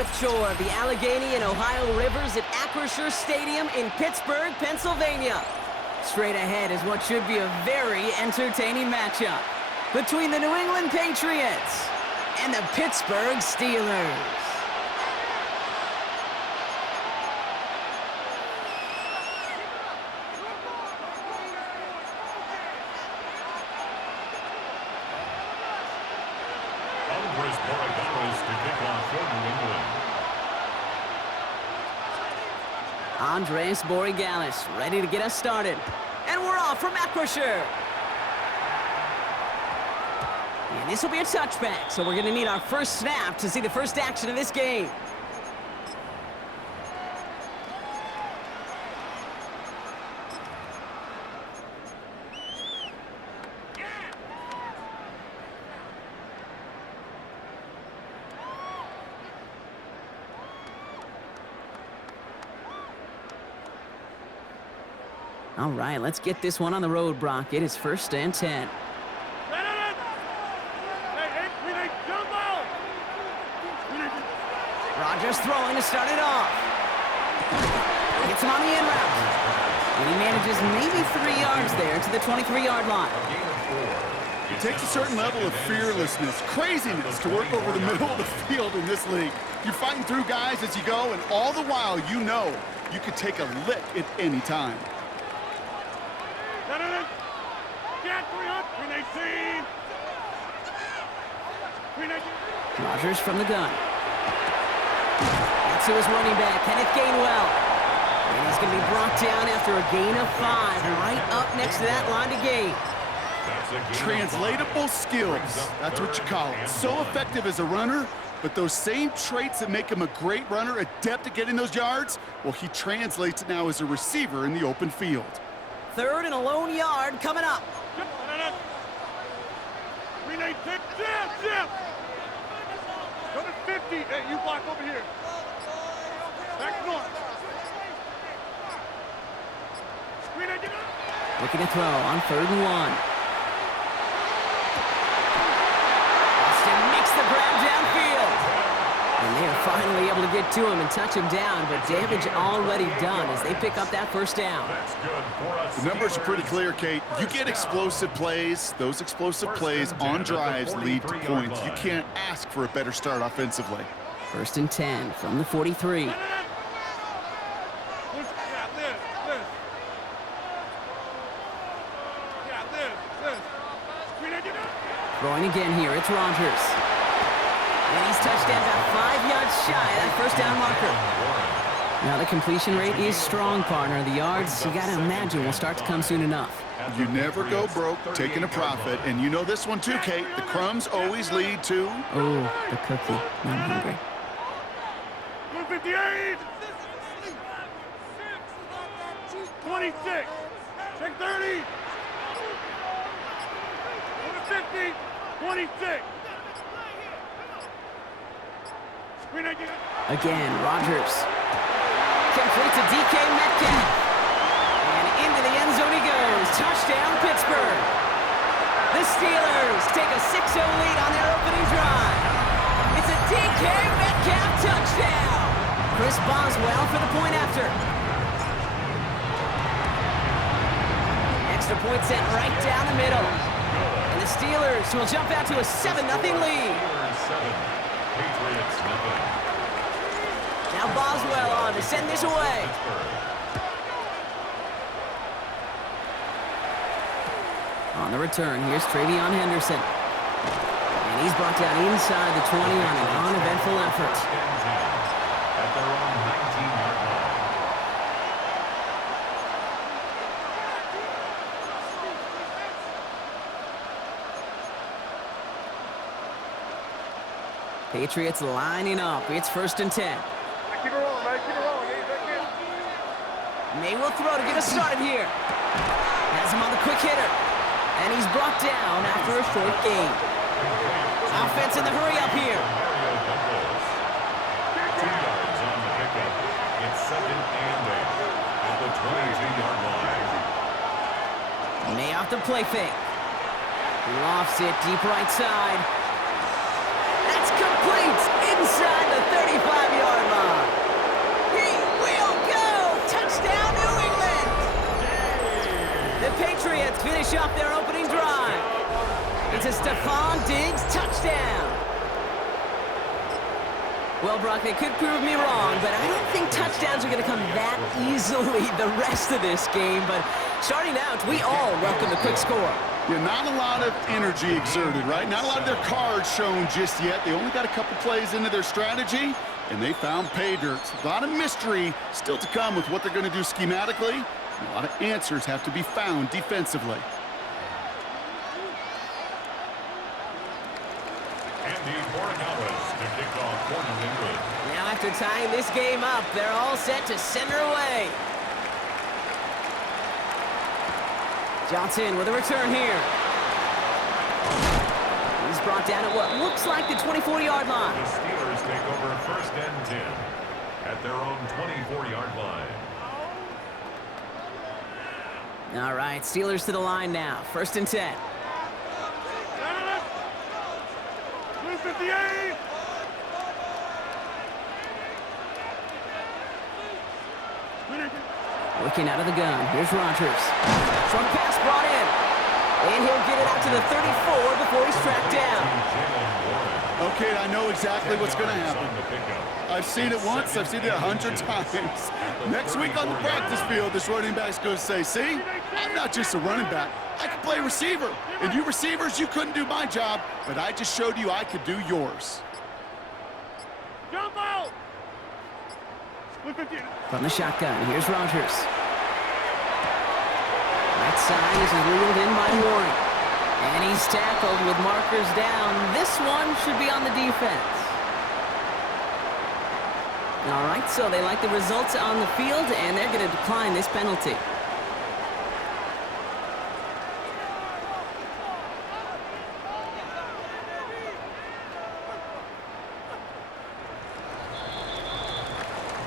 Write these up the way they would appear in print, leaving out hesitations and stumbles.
fourth chore of the Allegheny and Ohio Rivers at Acrisure Stadium in Pittsburgh, Pennsylvania. Straight ahead is what should be a very entertaining matchup between the New England Patriots and the Pittsburgh Steelers. Andres Borregales ready to get us started. And we're off from Acrisure. And this will be a touchback, so we're going to need our first snap to see the first action of this game. All right, let's get this one on the road, Brock. It is 1st and 10. Rodgers throwing to start it off. Gets him on the in route. And he manages maybe 3 yards there to the 23-yard line. It takes a certain level of fearlessness, craziness to work over the middle of the field in this league. You're fighting through guys as you go, and all the while you know you could take a lick at any time. Rodgers from the gun. That's to his running back, Kenneth Gainwell. And he's going to be brought down after a gain of 5, right up next to that line to gain. Translatable skills, that's what you call it. So effective as a runner, but those same traits that make him a great runner, adept at getting those yards, well, he translates it now as a receiver in the open field. 3rd and a lone yard coming up. Go to 50. Hey, you block over here. Back north. Looking to throw on 3rd and 1. Austin makes the grab downfield. And they are finally able to get to him and touch him down, but damage already done as they pick up that first down. The numbers are pretty clear, Kate. You get explosive plays. Those explosive plays on drives lead to points. You can't ask for a better start offensively. 1st and 10 from the 43. Throwing again here, it's Rodgers. And he's touched down about 5 yards shy of that first down marker. Now the completion rate is strong, partner. The yards, you got to imagine, will start to come soon enough. You never go broke taking a profit, and you know this one too, Kate. The crumbs always lead to... Oh, the cookie. Now I'm hungry. 158! 26! Check 30! 150! 26! Again, Rodgers. Complete to DK Metcalf. And into the end zone he goes. Touchdown, Pittsburgh. The Steelers take a 6-0 lead on their opening drive. It's a DK Metcalf touchdown. Chris Boswell for the point after. Extra point sent right down the middle. And the Steelers will jump out to a 7-0 lead. Now Boswell on to send this away. On the return, here's Travion Henderson. And he's brought down inside the 20 on an uneventful effort. At their own 19-yard line. Patriots lining up. It's 1st and 10. Keep it rolling, man. Keep it rolling. May will throw to get us started here. Has him on the quick hitter. And he's brought down after a short gain. Offense in the hurry up here. 2 yards on the pickup. It's 2nd and 8 at the 22-yard line. May off the play fake. Lofts it deep right side. That's complete inside the 35-yard Well, Brock, they could prove me wrong, but I don't think touchdowns are going to come that easily the rest of this game. But starting out, we all welcome the quick score. Yeah, not a lot of energy exerted, right? Not a lot of their cards shown just yet. They only got a couple plays into their strategy, and they found pay dirt. A lot of mystery still to come with what they're going to do schematically. A lot of answers have to be found defensively. Now after tying this game up, they're all set to send her away. Johnson with a return here. He's brought down at what looks like the 24-yard line. The Steelers take over 1st and 10 at their own 24-yard line. All right, Steelers to the line now. 1st and 10. 58. Looking out of the gun. Here's Rodgers. Short pass brought in. And he'll get it out to the 34 before he's tracked down. Okay, I know exactly what's going to happen. I've seen it once. I've seen it 100 times. Next week on the practice field, this running back's going to say, see, I'm not just a running back. I can play receiver. And you receivers, you couldn't do my job, but I just showed you I could do yours. Jump out. From the shotgun, here's Rodgers. Right side is reeled in by Warren. And he's tackled with markers down. This one should be on the defense. All right, so they like the results on the field, and they're going to decline this penalty.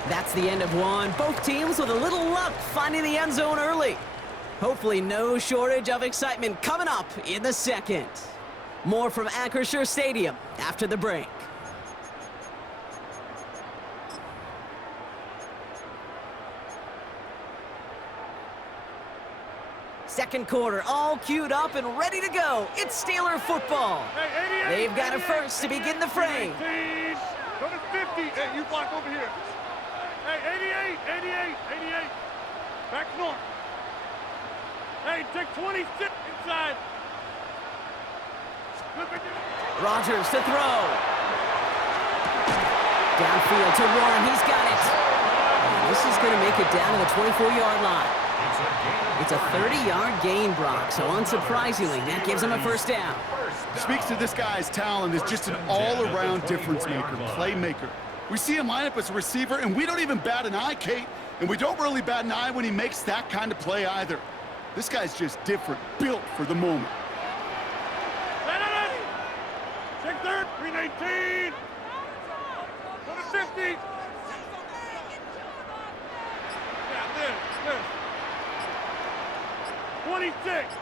That's the end of one. Both teams with a little luck finding the end zone early. Hopefully no shortage of excitement coming up in the second. More from Acrisure Stadium after the break. Second quarter, all queued up and ready to go. It's Steeler football. Hey, 88, They've got it first to begin the frame. 18, go to 50. Hey, you block over here. Hey, 88. Back north. Hey, take 26 inside. Rodgers to throw. Downfield to Warren. He's got it. And this is going to make it down to the 24-yard line. It's a 30-yard gain, Brock, so unsurprisingly, that gives him a first down. Speaks to this guy's talent as just an all-around difference maker, playmaker. We see him line up as a receiver, and we don't even bat an eye, Kate, and we don't really bat an eye when he makes that kind of play either. This guy's just different, built for the moment. Check third, 319. Go to 50. Yeah, this. 26.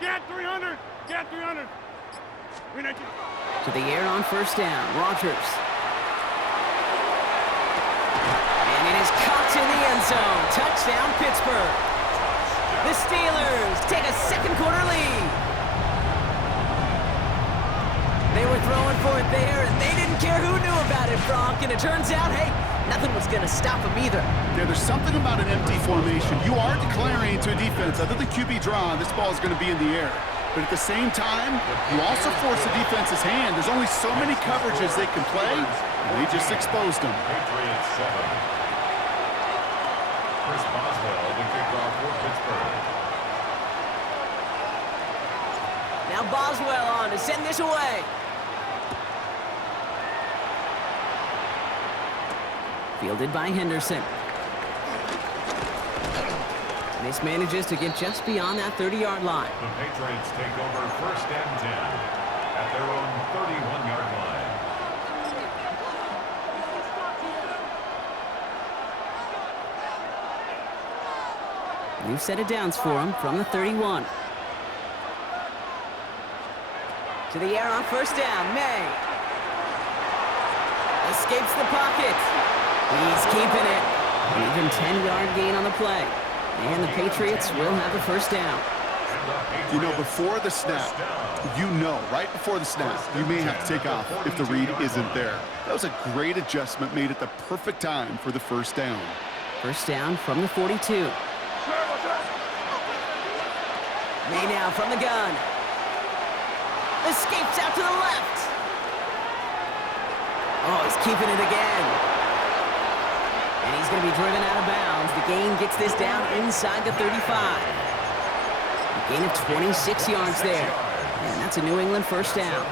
Get 300. 319. To the air on first down, Rodgers. And it is caught in the end zone. Touchdown, Pittsburgh. The Steelers take a second quarter lead. They were throwing for it there, and they didn't care who knew about it, Brock. And it turns out, hey, nothing was going to stop them either. Yeah, there's something about an empty formation. You are declaring to a defense, other than QB draw, this ball is going to be in the air. But at the same time, you also force the defense's hand. There's only so many coverages they can play, and they just exposed them. Patriots 7. Chris Boswell, the kickoff for Pittsburgh. Now Boswell on to send this away. Fielded by Henderson. Mismanages to get just beyond that 30-yard line. The Patriots take over 1st and 10 at their own 31-yard line. New set of downs for him from the 31. To the air on first down, May. Escapes the pocket. He's keeping it. An even 10-yard gain on the play. And the Patriots will have a first down. You know, before the snap, right before the snap, you may have to take off if the read isn't there. That was a great adjustment made at the perfect time for the first down. First down from the 42. May now from the gun. Escapes out to the left. Oh, he's keeping it again. And he's going to be driven out of bounds. The gain gets this down inside the 35. A gain of 26 yards there. And that's a New England first down.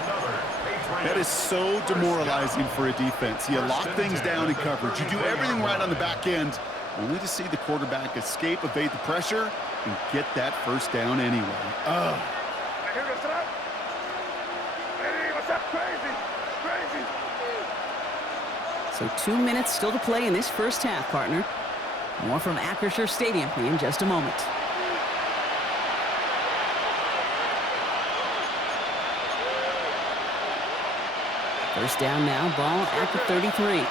That is so demoralizing for a defense. You lock things down in coverage. You do everything right on the back end, only to see the quarterback escape, evade the pressure, and get that first down anyway. Ugh. So 2 minutes still to play in this first half, partner. More from Acrisure Stadium in just a moment. First down now, ball at the 33.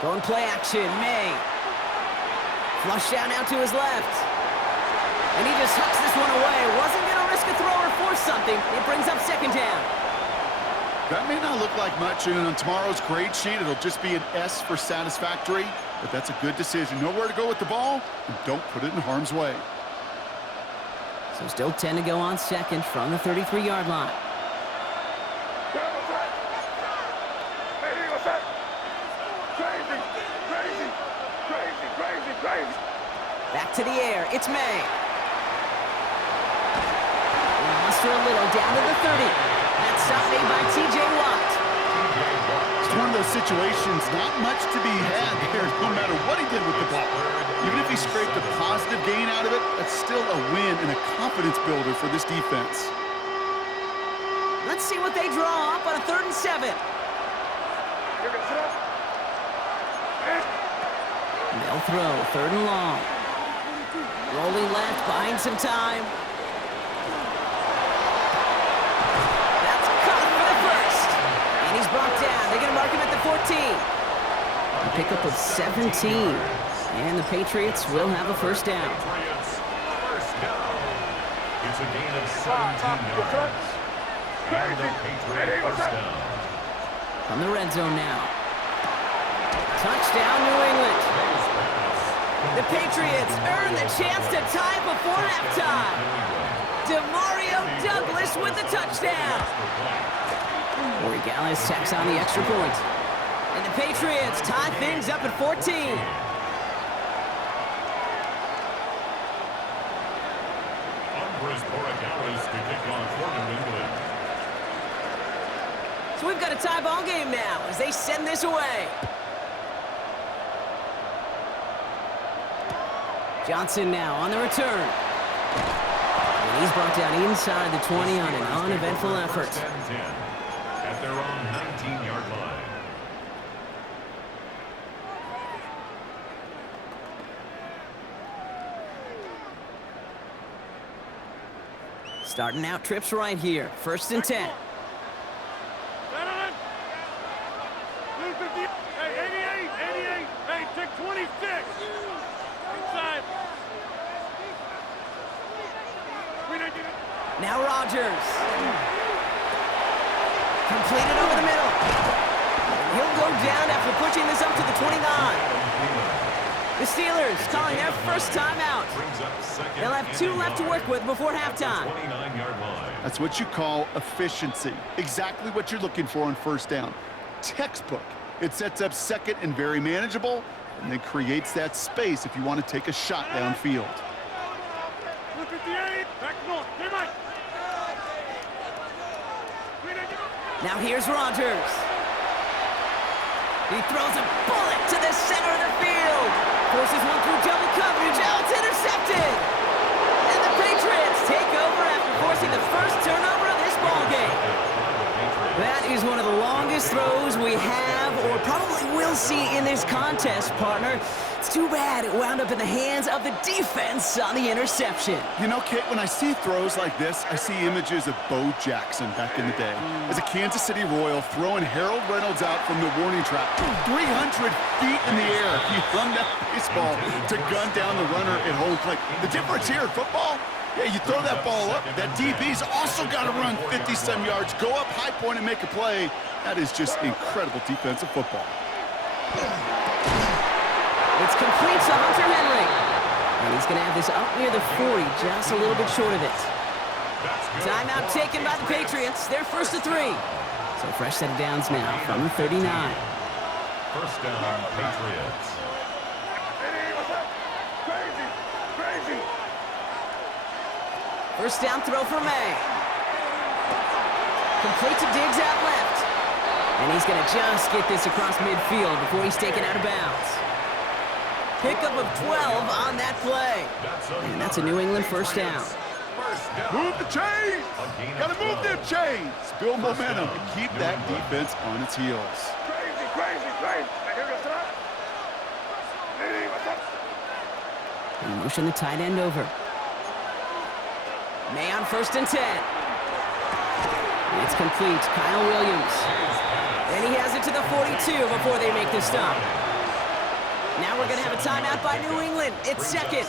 Going play action, May. Flush down out to his left. And he just hucks this one away. Wasn't going to risk a throw or force something. It brings up second down. That may not look like much, and on tomorrow's grade sheet, it'll just be an S for satisfactory, but that's a good decision. Know where to go with the ball, and don't put it in harm's way. So still 10 to go on second from the 33-yard line. Back to the air. It's May. Muster a little down to the 30. That stop made by T.J. Watt. It's one of those situations, not much to be had here, no matter what he did with the ball. Even if he scraped a positive gain out of it, that's still a win and a confidence builder for this defense. Let's see what they draw up on a 3rd and 7. They'll throw, 3rd and long. Rolling left, buying some time. That's caught for the first. And he's brought down. They're going to mark him at the 14. A pickup of 17. And the Patriots will have a first down. It's a gain of 17 yards. And the Patriots first down. From the red zone now. Touchdown, New England. The Patriots earn the chance to tie before halftime. Demario Douglas with the touchdown. Corey Gallis tacks on the extra point. And the Patriots tie things up at 14. So we've got a tie ball game now as they send this away. Johnson now on the return. And he's brought down inside the 20 on an uneventful effort. At their own 19-yard line. Starting out trips right here. 1st and 10. Hey, 88. Hey, take 26. Inside. Now Rodgers. Completed over the middle. He'll go down after pushing this up to the 29. The Steelers calling their first timeout. They'll have 2 left to work with before halftime. That's what you call efficiency. Exactly what you're looking for on first down. Textbook. It sets up second and very manageable, and then creates that space if you want to take a shot downfield. Now here's Rodgers. He throws a bullet to the center of the field. Forces one through double coverage. Oh, it's intercepted. And the Patriots take over after forcing the first turnover of this ballgame. That is one of the longest throws we have or probably will see in this contest, partner. It's too bad it wound up in the hands of the defense on the interception. You know, Kit, when I see throws like this, I see images of Bo Jackson back in the day. As a Kansas City Royal throwing Harold Reynolds out from the warning track. 300 feet in the air. He hung that baseball to gun down the runner at home plate. The difference here in football, yeah, you throw that ball up. That DB's also got to run 50-some yards, go up high point and make a play. That is just incredible defensive football. It's complete to Hunter Henry. And he's going to have this up near the 40, just a little bit short of it. Timeout taken by the Patriots. They're first to 3. So fresh set of downs now from the 39. First down, Patriots. Crazy. First down throw for May. Complete to Diggs out left. And he's going to just get this across midfield before he's taken out of bounds. Pickup of 12 on that play. And that's a New England first down. Move the chains! Gotta move them chains! Build momentum and keep that defense on its heels. Crazy. Hey, here goes that. Hey, what's up? And motion the tight end over. May on first and 10. It's complete. Kyle Williams. And he has it to the 42 before they make the stop. Now we're going to have a timeout by New England. It's second.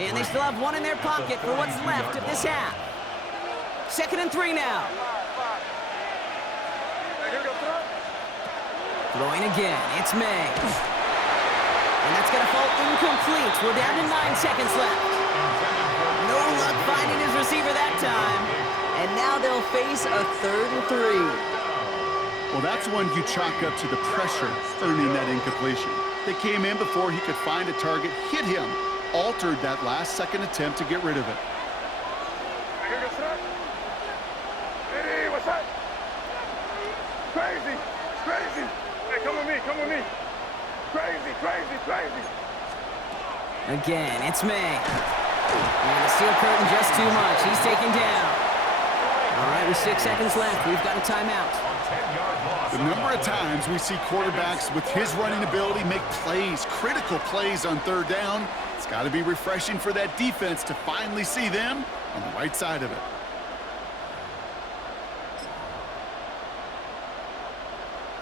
And they still have one in their pocket for what's left of this half. 2nd and 3 now. Throwing again. It's May. And that's going to fall incomplete. We're down to 9 seconds left. No luck finding his receiver that time. And now they'll face a 3rd and 3. Well, that's one you chalk up to the pressure earning that incompletion. They came in before he could find a target, hit him, altered that last-second attempt to get rid of it. Here goes that. Hey, what's that? Crazy. Hey, come with me. Crazy. Again, it's May. And the steel curtain just too much. He's taken down. All right, with 6 seconds left, we've got a timeout. The number of times we see quarterbacks with his running ability make plays, critical plays on 3rd down, it's got to be refreshing for that defense to finally see them on the right side of it.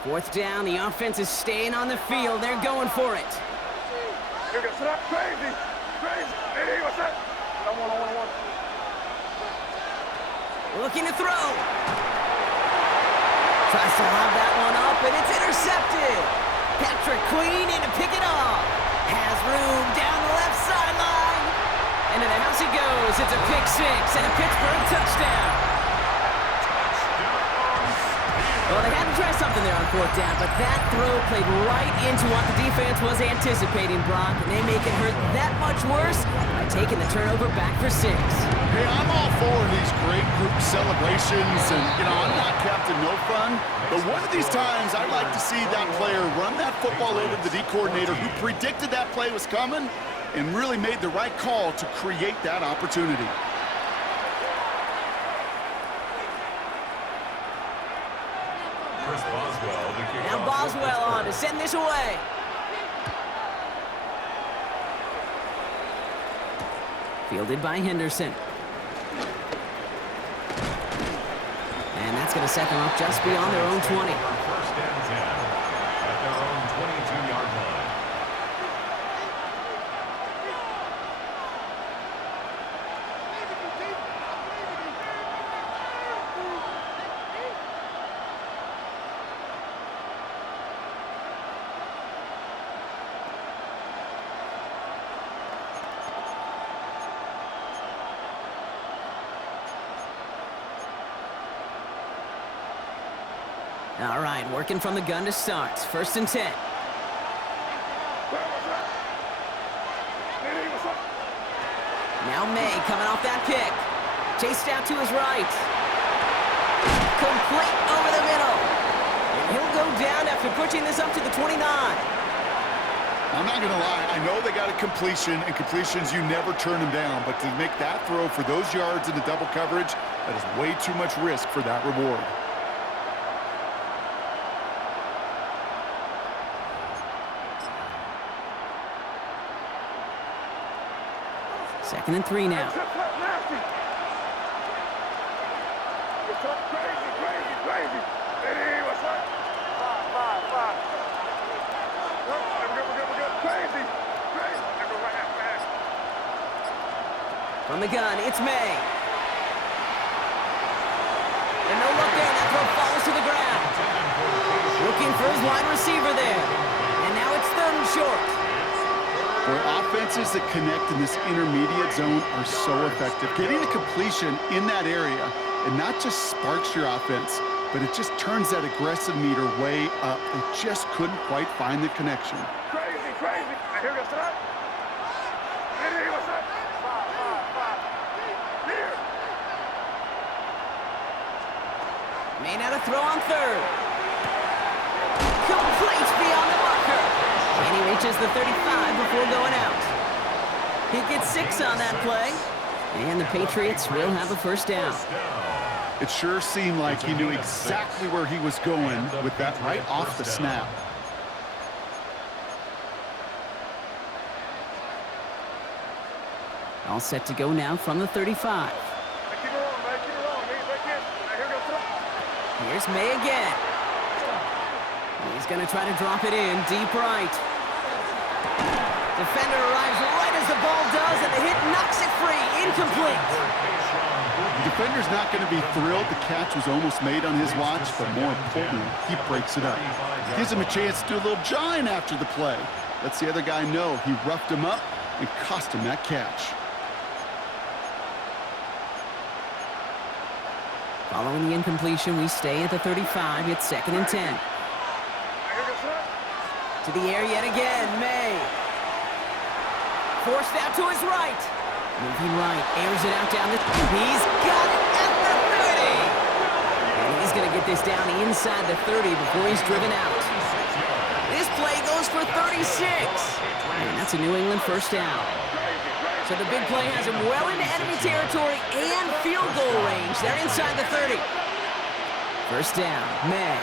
Fourth down, the offense is staying on the field. They're going for it. Here goes that. Crazy. Hey, what's that? I want. Looking to throw. Tries to lob that one up, and it's intercepted. Patrick Queen in to pick it off. Has room down the left sideline. And to the house he goes. It's a pick 6 and a Pittsburgh touchdown. Well, they had to try something there on 4th down, but that throw played right into what the defense was anticipating, Brock, and they make it hurt that much worse by taking the turnover back for 6. Hey, I'm all for these great group celebrations, and, I'm not Captain No Fun, but one of these times I'd like to see that player run that football over to the D coordinator who predicted that play was coming and really made the right call to create that opportunity. Now Boswell on to send this away. Fielded by Henderson. And that's going to set them up just beyond their own 20. First and 10 at their own 22-yard line. All right, working from the gun to start. 1st and 10. Now May coming off that kick. Chased out to his right. Complete over the middle. And he'll go down after pushing this up to the 29. I'm not going to lie. I know they got a completion, and completions, you never turn them down. But to make that throw for those yards in the double coverage, that is way too much risk for that reward. 2nd and 3 now. From the gun, it's May. And no look there, that throw falls to the ground. Looking for his wide receiver there. And now it's 3rd and short. Boy, offenses that connect in this intermediate zone are so effective. Getting a completion in that area, it not just sparks your offense, but it just turns that aggressive meter way up. They just couldn't quite find the connection. Crazy, crazy. Here goes that. What's that? Here. May not a throw on 3rd. Complete beyond the marker. And he reaches the 35 before going out. He gets 6 on that play. And the Patriots will have a 1st down. It sure seemed like he knew exactly where he was going with that right off the snap. All set to go now from the 35. Here's May again. He's going to try to drop it in deep right. Defender arrives right as the ball does, and the hit knocks it free. Incomplete. The defender's not going to be thrilled the catch was almost made on his watch, but more importantly, he breaks it up. Gives him a chance to do a little jawing after the play. Lets the other guy know he roughed him up and cost him that catch. Following the incompletion, we stay at the 35. It's 2nd and 10. To the air yet again, May. Forced out to his right. Moving right, airs it out down the... He's got it at the 30. And he's going to get this down inside the 30 before he's driven out. This play goes for 36. And that's a New England 1st down. So the big play has him well into enemy territory and field goal range. They're inside the 30. 1st down, May.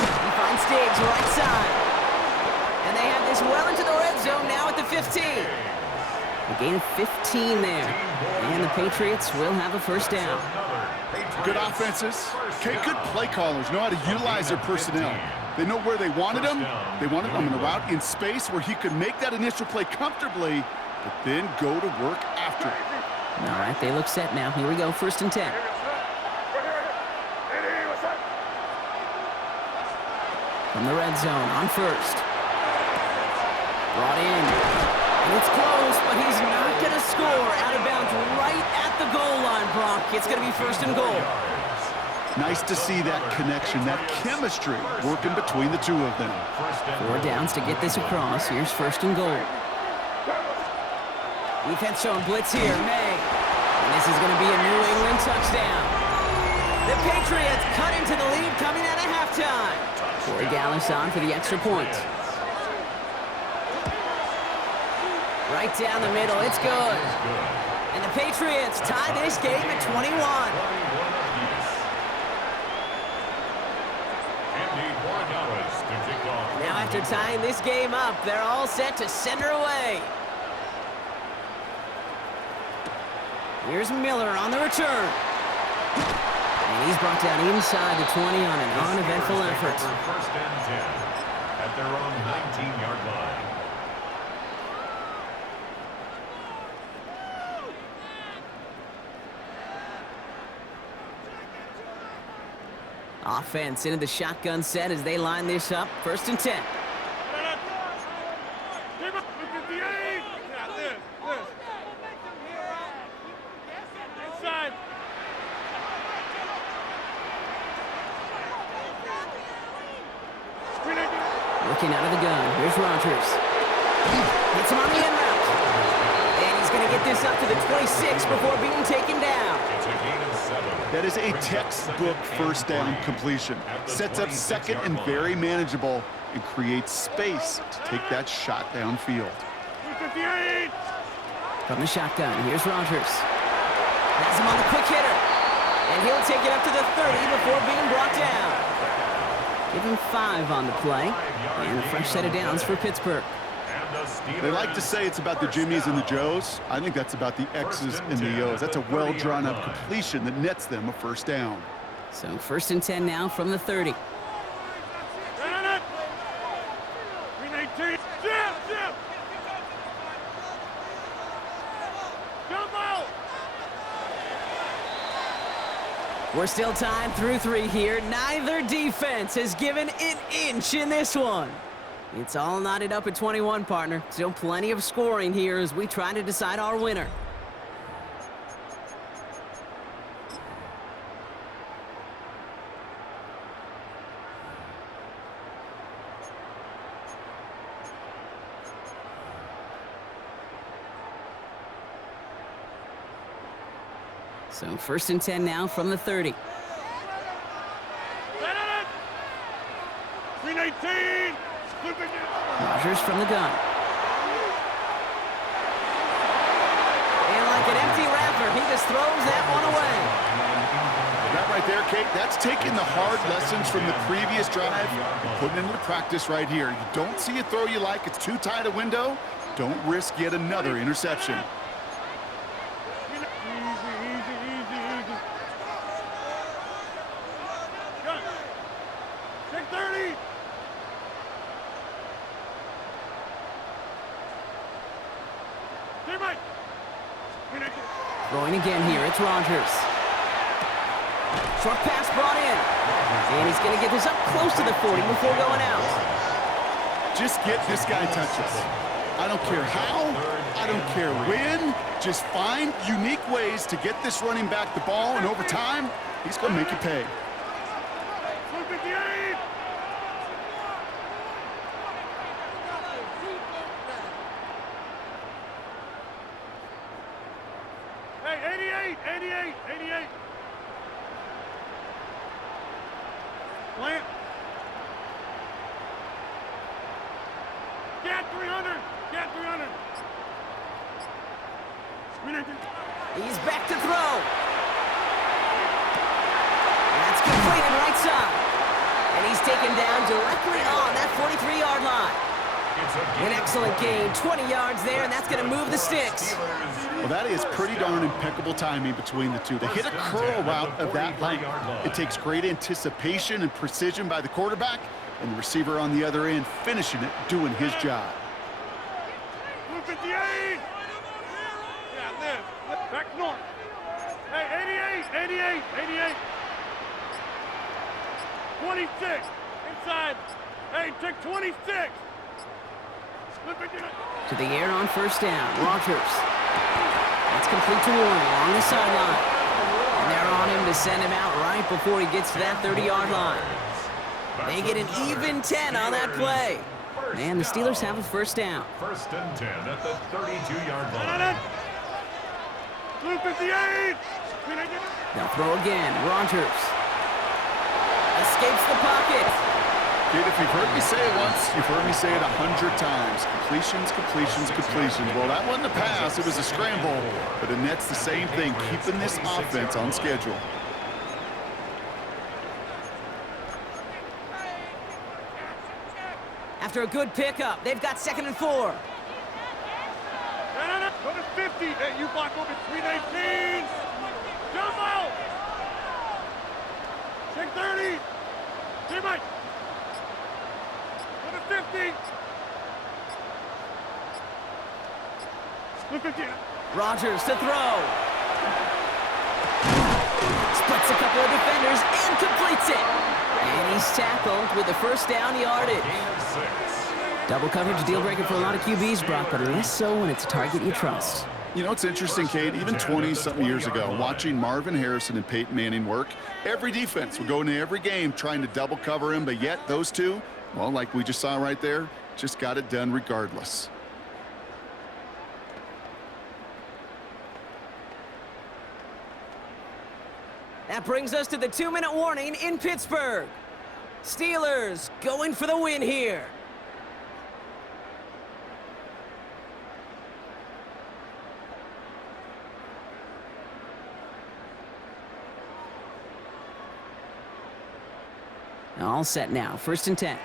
He finds Diggs right side. And they have this well into the red zone now at the 15. A gain of 15 there. And the Patriots will have a 1st down. Good offenses. Okay, good play callers know how to utilize their personnel. They know where they wanted him. They wanted him in a route in space where he could make that initial play comfortably, but then go to work after it. All right, they look set now. Here we go, 1st and 10. From the red zone on 1st. Brought in. And it's close, but he's not going to score. Out of bounds right at the goal line, Brock. It's going to be 1st and goal. Nice to see that connection, that chemistry working between the two of them. 4 downs to get this across. Here's 1st and goal. Defense showing blitz here, May. And this is going to be a New England touchdown. The Patriots cut into the lead coming out of halftime. Corey Dallas on for the extra point. Right down the middle, it's good. And the Patriots tie this game at 21. Now after tying this game up, they're all set to send her away. Here's Miller on the return. And he's brought down inside the 20 on an uneventful effort. 1st and 10 at their own 19-yard line. Offense into the shotgun set as they line this up. 1st and 10. Looking out of the gun. Here's Rodgers. Hits him on the end route. And he's going to get this up to the 26 before being taken down. It's a gain of 7. That is a textbook 1st down completion. Sets up 2nd and very manageable and creates space to take that shot downfield. From the shotgun, here's Rodgers. Has him on the quick hitter. And he'll take it up to the 30 before being brought down. Give him 5 on the play. And a fresh set of downs for Pittsburgh. At They like to say it's about the Jimmies and the Joes. I think that's about the X's and the O's. That's a well-drawn-up completion that nets them a first down. So 1st and 10 now from the 30. We're still tied through 3 here. Neither defense has given an inch in this one. It's all knotted up at 21, partner. Still plenty of scoring here as we try to decide our winner. So 1st and 10 now from the 30. 319. Rodgers from the gun. And like an empty wrapper, he just throws that one away. That right there, Kate, that's taking the hard lessons from the previous drive and putting it into practice right here. You don't see a throw you like, it's too tight a window, don't risk yet another interception. Throwing again here, it's Rodgers. Short pass brought in. And he's going to get this up close to the 40 before going out. Just get this guy touches. I don't care how, I don't care when. Just find unique ways to get this running back the ball, and over time, he's going to make you pay. 258. Hey, 88. Plant. Get 300. He's back to throw. That's completed right side. And he's taken down directly on that 43-yard line. An excellent gain, 20 yards there, and that's going to move the sticks. Well, that is pretty darn impeccable timing between the two. To hit a curl route of that length, it takes great anticipation and precision by the quarterback, and the receiver on the other end finishing it, doing his job. 258. Yeah, live. Back north. Hey, 88. 26. Inside. Hey, take 26. To the air on 1st down. Rodgers. That's complete to Warren along the sideline. And they're on him to send him out right before he gets to that 30-yard line. They get an even 10 on that play. And the Steelers have a 1st down. 1st and 10 at the 32-yard line. 258. They'll throw again. Rodgers. Escapes the pocket. Kid, if you've heard me say it once, you've heard me say it 100 times. Completions. Well, that wasn't a pass, it was a scramble. But it nets the same thing, keeping this offense on schedule. After a good pickup, they've got 2nd and 4. Go to 50. Hey, you block over 319. Jump out. Take 30. Team Mike. Go to 50. Look again. Rodgers to throw. Splits a couple of defenders and completes it. And he's tackled with the 1st down yardage. Double coverage deal breaker for a lot of QBs, Brock, but less so when it's a target you trust. You know, it's interesting, Kate, even 20-something years ago, watching Marvin Harrison and Peyton Manning work, every defense would go into every game trying to double cover him, but yet those two, well, like we just saw right there, just got it done regardless. That brings us to the 2-minute warning in Pittsburgh. Steelers going for the win here. All set now. 1st and 10.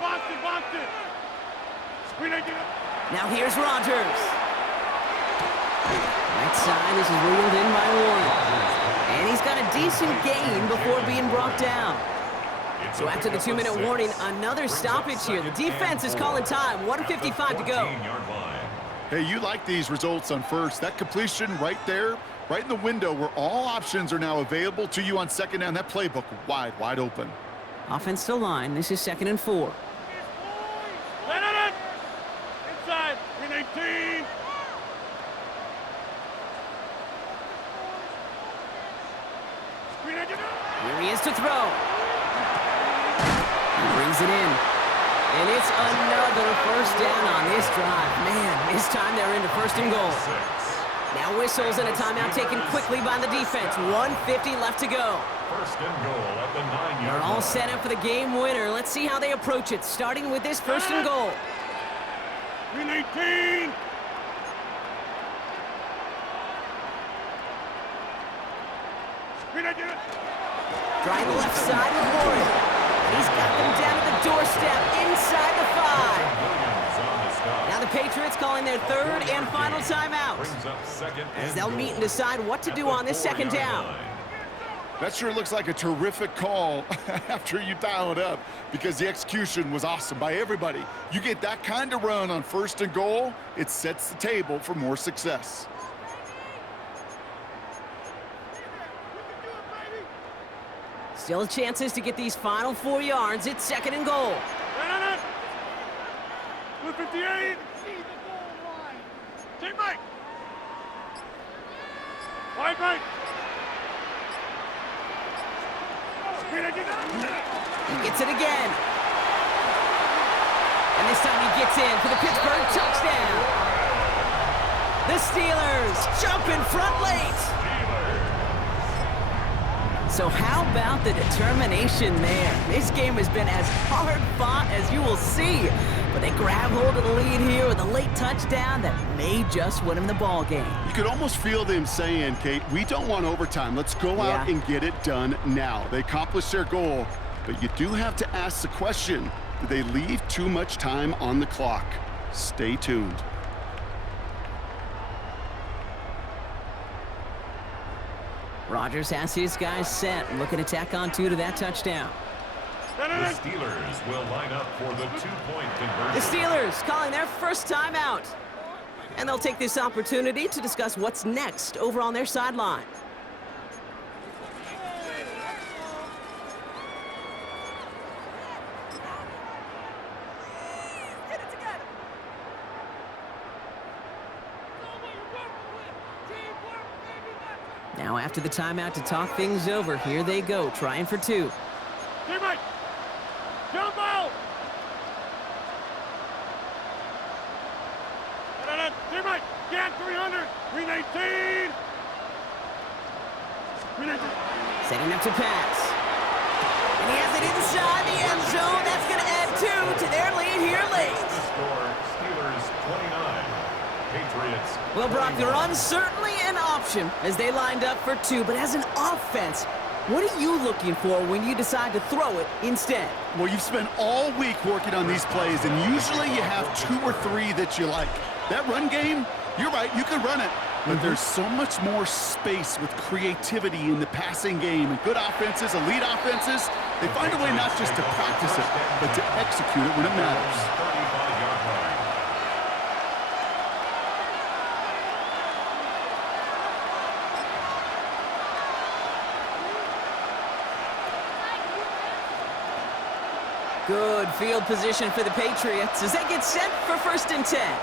box it. Screen it, get up. Now here's Rogers. Right side, this is ruled in by one. And he's got a decent gain before being brought down. So after the 2-minute warning, another stoppage here. The defense is calling time. 1:55 to go. Hey, you like these results on first. That completion right there, right in the window where all options are now available to you on second down. That playbook wide open. Offense to line. This is 2nd and 4. Let it. Inside. Green 18. Screen it, get up. Here he is to throw. He brings it in. And it's another first down on this drive. Man, this time they're into 1st and goal. Now whistles and a timeout taken quickly by the defense. 1:50 left to go. 1st and goal at the 9-yard line. They're all set up for the game winner. Let's see how they approach it, starting with this 1st and goal. Green 18. Screen it, get it. Trying the left side with Warren. He's got them down at the doorstep inside the 5. Now the Patriots calling their 3rd and final timeout, as they'll meet and decide what to do on this 2nd down. That sure looks like a terrific call after you dial it up, because the execution was awesome by everybody. You get that kind of run on 1st and goal, it sets the table for more success. Still chances to get these final 4 yards. It's 2nd and goal. Let it. 258. Take Mike. Wide right. Screen it, get up. He gets it again. And this time he gets in for the Pittsburgh touchdown. The Steelers jump in front late. So how about the determination there? This game has been as hard fought as you will see. But they grab hold of the lead here with a late touchdown that may just win them the ball game. You could almost feel them saying, Kate, we don't want overtime. Let's go out and get it done now. They accomplished their goal, but you do have to ask the question, did they leave too much time on the clock? Stay tuned. Rodgers has his guys set, looking to tack on 2 to that touchdown. The Steelers will line up for the 2-point conversion. The Steelers calling their first timeout. And they'll take this opportunity to discuss what's next over on their sideline. Now after the timeout to talk things over, here they go, trying for 2. Hey, Mike. Jump out. Hey, Mike. Get 300. Green 18. Green 18. Setting up to pass. And he has it inside the end zone. That's going to add 2 to their lead here late. The score, Steelers 29, Patriots. Well, Brock, they're uncertainly an option as they lined up for 2. But as an offense, what are you looking for when you decide to throw it instead? Well, you've spent all week working on these plays, and usually you have 2 or 3 that you like. That run game, you're right, you can run it. But there's so much more space with creativity in the passing game. And good offenses, elite offenses, they find a way not just to practice it, but to execute it when it matters. 35-yard line. Good field position for the Patriots as they get set for 1st and 10.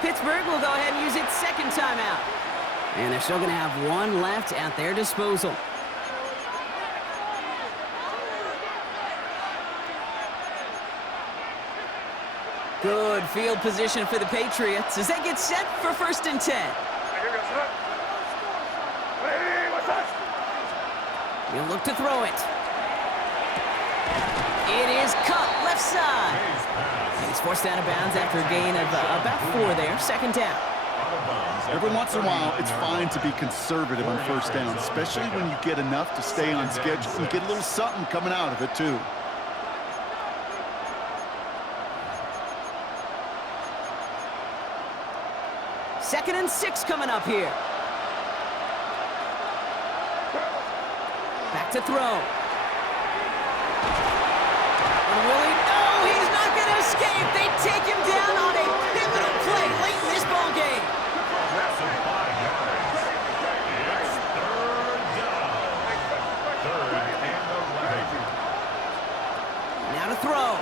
Pittsburgh will go ahead and use its 2nd timeout. And they're still going to have 1 left at their disposal. Good field position for the Patriots as they get set for 1st and 10. He'll look to throw it. It is cut left side. And he's forced out of bounds after a gain of about 4 there. 2nd down. Every once in a while, it's fine to be conservative on 1st down, especially when you get enough to stay on schedule and get a little something coming out of it, too. 2nd and 6 coming up here. Back to throw. And Willie, no, he's not going to escape. They take him down on a pivotal play late in this ball game. Progressive 5 yards. It's 3rd down. 3rd and 11. Now to throw.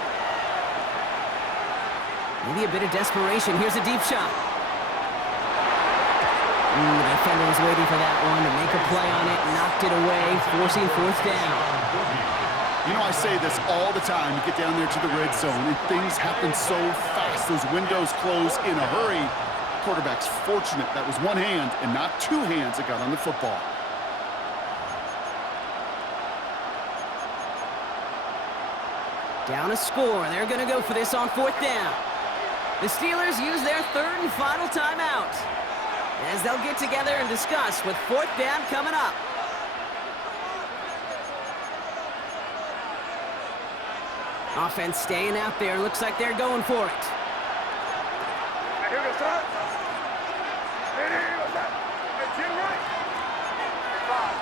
Maybe a bit of desperation. Here's a deep shot. The defender was waiting for that one to make a play on it, knocked it away, forcing 4th down. You know, I say this all the time. You get down there to the red zone, and things happen so fast. Those windows close in a hurry. Quarterback's fortunate that was one hand and not two hands that got on the football. Down a score. They're going to go for this on 4th down. The Steelers use their 3rd and final timeout as they'll get together and discuss with 4th down coming up. Offense staying out there. Looks like they're going for it. Here goes that. Here goes that. Hey, Jim Wright. 5.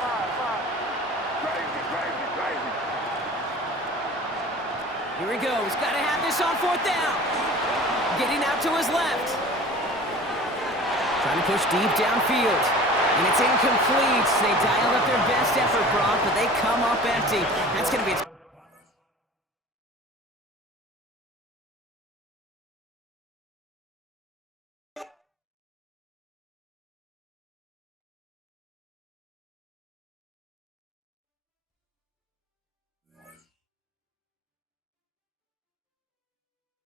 Here Crazy. he goes. Got to have this on 4th down. Getting out to his left. Trying to push deep downfield. And it's incomplete. They dialed up their best effort, Brock, but they come up empty. That's going to be a